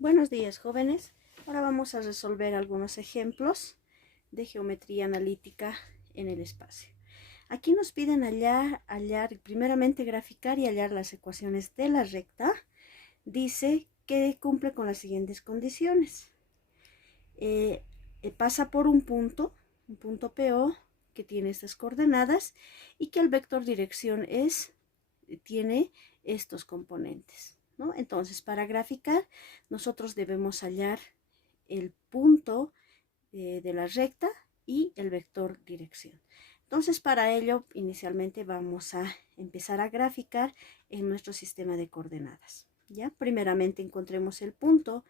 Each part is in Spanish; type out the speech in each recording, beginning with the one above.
Buenos días, jóvenes. Ahora vamos a resolver algunos ejemplos de geometría analítica en el espacio. Aquí nos piden hallar, primeramente graficar y hallar las ecuaciones de la recta. Dice que cumple con las siguientes condiciones. Pasa por un punto PO, que tiene estas coordenadas y que el vector dirección tiene estos componentes, ¿no? Entonces, para graficar, nosotros debemos hallar el punto de la recta y el vector dirección. Entonces, para ello, inicialmente vamos a empezar a graficar en nuestro sistema de coordenadas. ¿Ya? Primeramente encontremos el punto.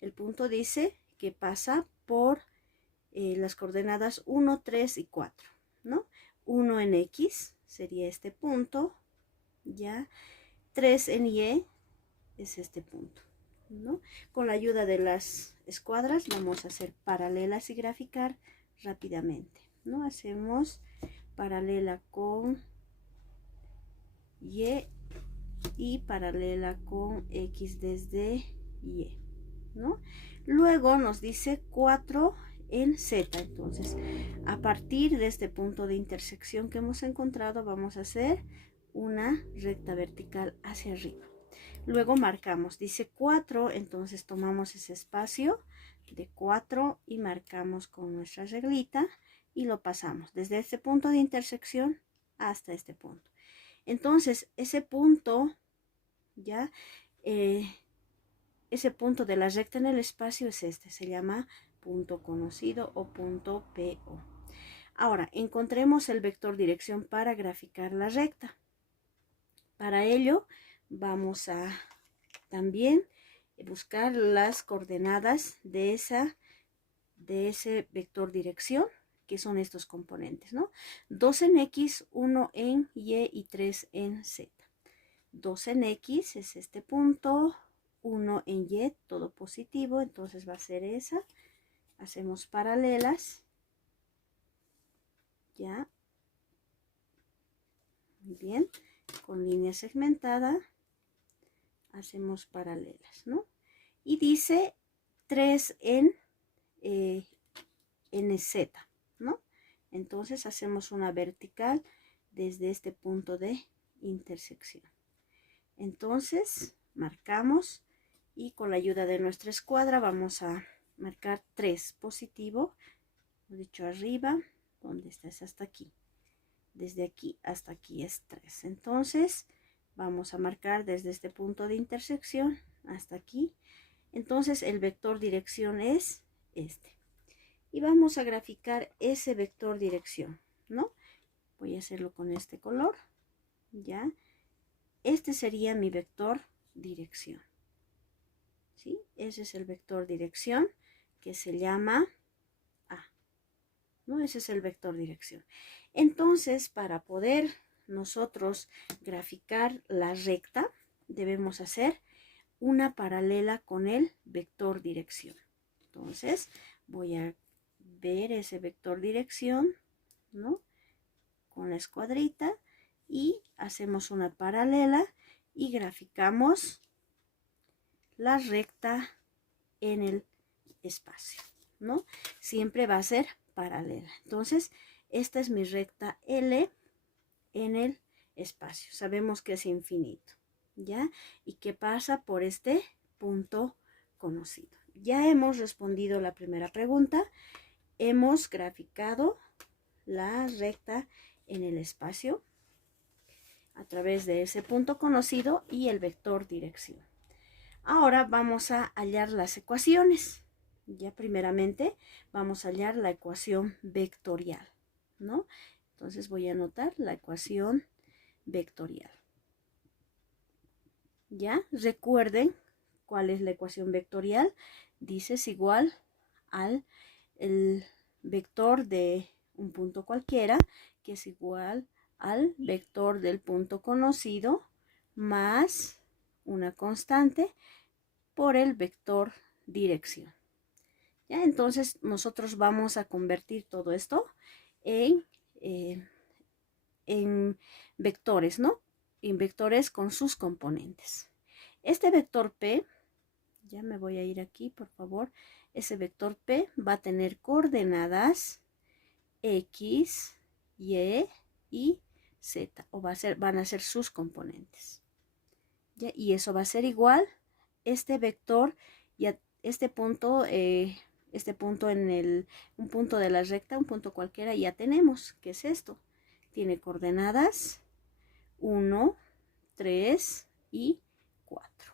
El punto dice que pasa por las coordenadas 1, 3 y 4, ¿no? 1 en X sería este punto, ¿ya? 3 en Y es este punto, ¿no? Con la ayuda de las escuadras vamos a hacer paralelas y graficar rápidamente, ¿no? Hacemos paralela con Y y paralela con X desde Y, ¿no? Luego nos dice 4 en Z. Entonces, a partir de este punto de intersección que hemos encontrado, vamos a hacer una recta vertical hacia arriba. Luego marcamos, dice 4, entonces tomamos ese espacio de 4 y marcamos con nuestra reglita y lo pasamos desde este punto de intersección hasta este punto. Entonces, ese punto, ya, ese punto de la recta en el espacio es este, se llama punto conocido o punto PO. Ahora, encontremos el vector dirección para graficar la recta. Para ello, vamos a también buscar las coordenadas de ese vector dirección, que son estos componentes, ¿no? 2 en X, 1 en Y y 3 en Z. 2 en X es este punto, 1 en Y, todo positivo, entonces va a ser esa. Hacemos paralelas, ya, muy bien, con línea segmentada, hacemos paralelas, ¿no? Y dice 3 en Z, ¿no? Entonces hacemos una vertical desde este punto de intersección. Entonces marcamos y con la ayuda de nuestra escuadra vamos a marcar 3 positivo, dicho arriba, ¿dónde está? Es hasta aquí. Desde aquí hasta aquí es 3. Entonces vamos a marcar desde este punto de intersección hasta aquí. Entonces el vector dirección es este. Y vamos a graficar ese vector dirección, ¿no? Voy a hacerlo con este color, ¿ya? Este sería mi vector dirección, ¿sí? Ese es el vector dirección que se llama A, ¿no? Ese es el vector dirección. Entonces, para poder nosotros graficar la recta, debemos hacer una paralela con el vector dirección. Entonces, voy a ver ese vector dirección, ¿no? Con la escuadrita y hacemos una paralela y graficamos la recta en el espacio, ¿no? Siempre va a ser paralela. Entonces, esta es mi recta L en el espacio. Sabemos que es infinito, ¿ya? Y que pasa por este punto conocido. Ya hemos respondido la primera pregunta. Hemos graficado la recta en el espacio a través de ese punto conocido y el vector dirección. Ahora vamos a hallar las ecuaciones. Ya primeramente vamos a hallar la ecuación vectorial, ¿no? Entonces voy a anotar la ecuación vectorial. Ya, recuerden cuál es la ecuación vectorial. Dice es igual al el vector de un punto cualquiera, que es igual al vector del punto conocido más una constante por el vector dirección. ¿Ya? Entonces nosotros vamos a convertir todo esto en vectores, ¿no? En vectores con sus componentes. Este vector P, Ya me voy a ir aquí, por favor. Ese vector P va a tener coordenadas X, Y y Z, o van a ser sus componentes. ¿Ya? Y eso va a ser igual, este vector, ya este punto en un punto de la recta, un punto cualquiera, ya tenemos. ¿Qué es esto? Tiene coordenadas 1, 3 y 4,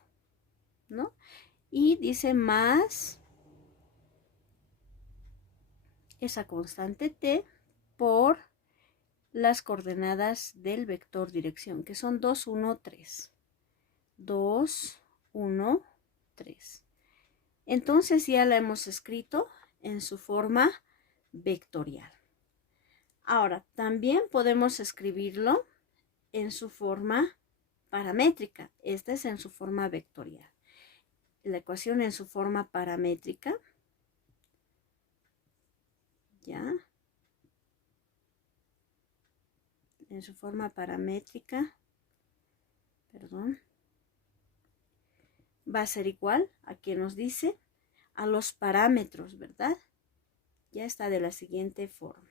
¿no? Y dice más esa constante t por las coordenadas del vector dirección, que son 2, 1, 3. 2, 1, 3. Entonces ya la hemos escrito en su forma vectorial. Ahora, también podemos escribirlo en su forma paramétrica. Esta es en su forma vectorial. La ecuación en su forma paramétrica, ¿ya? En su forma paramétrica, perdón, va a ser igual a que nos dice a los parámetros, ¿verdad? Ya está de la siguiente forma.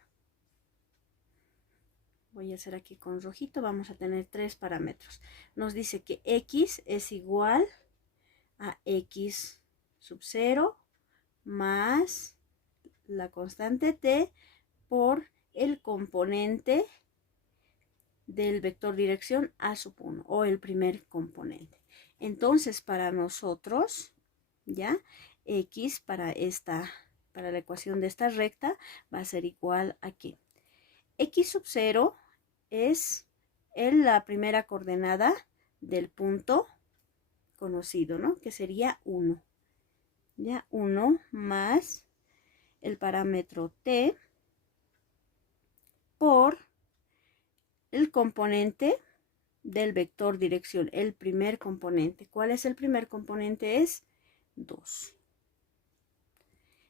Voy a hacer aquí con rojito, vamos a tener 3 parámetros. Nos dice que x es igual a x sub 0 más la constante t por el componente del vector dirección a sub 1, o el primer componente. Entonces, para nosotros, ya, x para la ecuación de esta recta va a ser igual a que x sub 0 es la primera coordenada del punto conocido, ¿no? Que sería 1. Ya, 1 más el parámetro t por el componente del vector dirección, el primer componente. ¿Cuál es el primer componente? Es 2.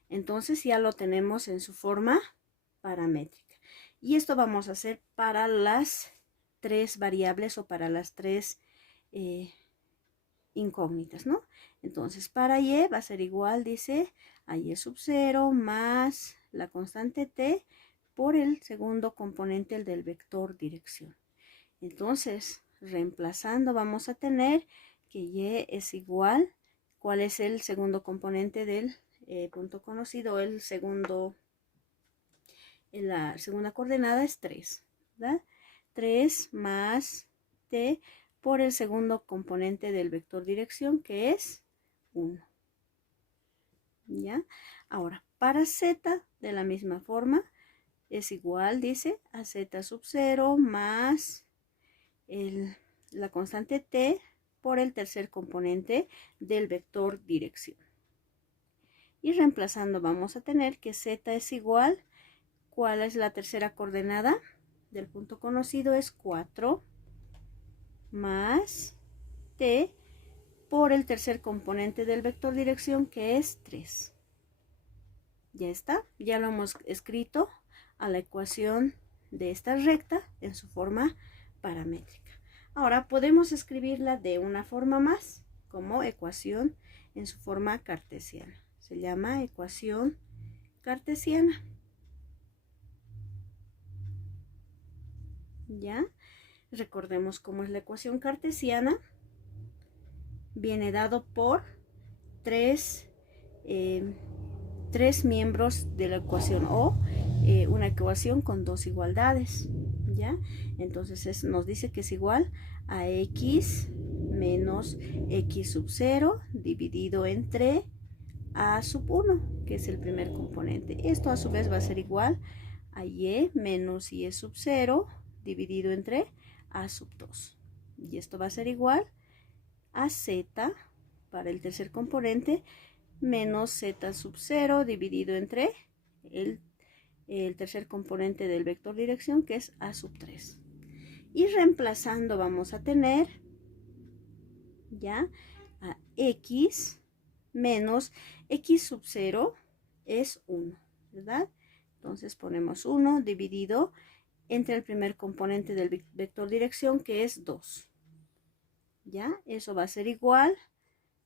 Entonces ya lo tenemos en su forma paramétrica. Y esto vamos a hacer para las 3 variables o para las 3 incógnitas, ¿no? Entonces para y va a ser igual, dice, a y sub 0 más la constante t por el segundo componente, el del vector dirección. Entonces, reemplazando, vamos a tener que y es igual, ¿cuál es el segundo componente del punto conocido? La segunda coordenada es 3, ¿verdad? 3 más t por el segundo componente del vector dirección, que es 1. ¿Ya? Ahora, para z, de la misma forma, es igual, dice, a z sub 0 más la constante t por el tercer componente del vector dirección. Y reemplazando vamos a tener que z es igual, ¿cuál es la tercera coordenada del punto conocido? Es 4 más t por el tercer componente del vector dirección, que es 3. Ya está, ya lo hemos escrito a la ecuación de esta recta en su forma paramétrica. Ahora podemos escribirla de una forma más, como ecuación en su forma cartesiana. Se llama ecuación cartesiana. ¿Ya? Recordemos cómo es la ecuación cartesiana. Viene dado por tres miembros de la ecuación, o una ecuación con dos igualdades. ¿Ya? Entonces nos dice que es igual a x menos x sub 0 dividido entre a sub 1, que es el primer componente. Esto a su vez va a ser igual a y menos y sub 0 dividido entre a sub 2. Y esto va a ser igual a z para el tercer componente menos z sub 0 dividido entre el tercer componente del vector dirección, que es a sub 3. Y reemplazando vamos a tener ya a x menos x sub 0 es 1, ¿verdad? Entonces ponemos 1 dividido entre el primer componente del vector dirección, que es 2. ¿Ya? Eso va a ser igual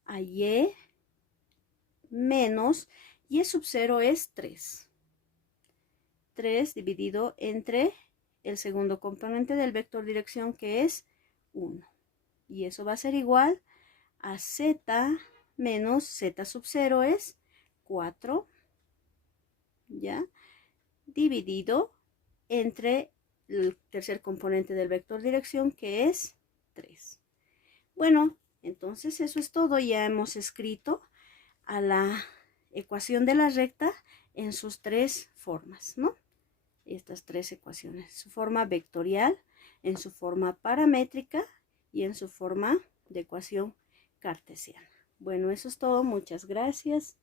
a y menos, y sub 0 es 3. 3 dividido entre el segundo componente del vector dirección, que es 1. Y eso va a ser igual a z menos z sub 0 es 4, ¿ya? Dividido entre el tercer componente del vector dirección, que es 3. Bueno, entonces eso es todo. Ya hemos escrito a la ecuación de la recta en sus tres formas, ¿no? Estas tres ecuaciones, su forma vectorial, en su forma paramétrica y en su forma de ecuación cartesiana. Bueno, eso es todo. Muchas gracias.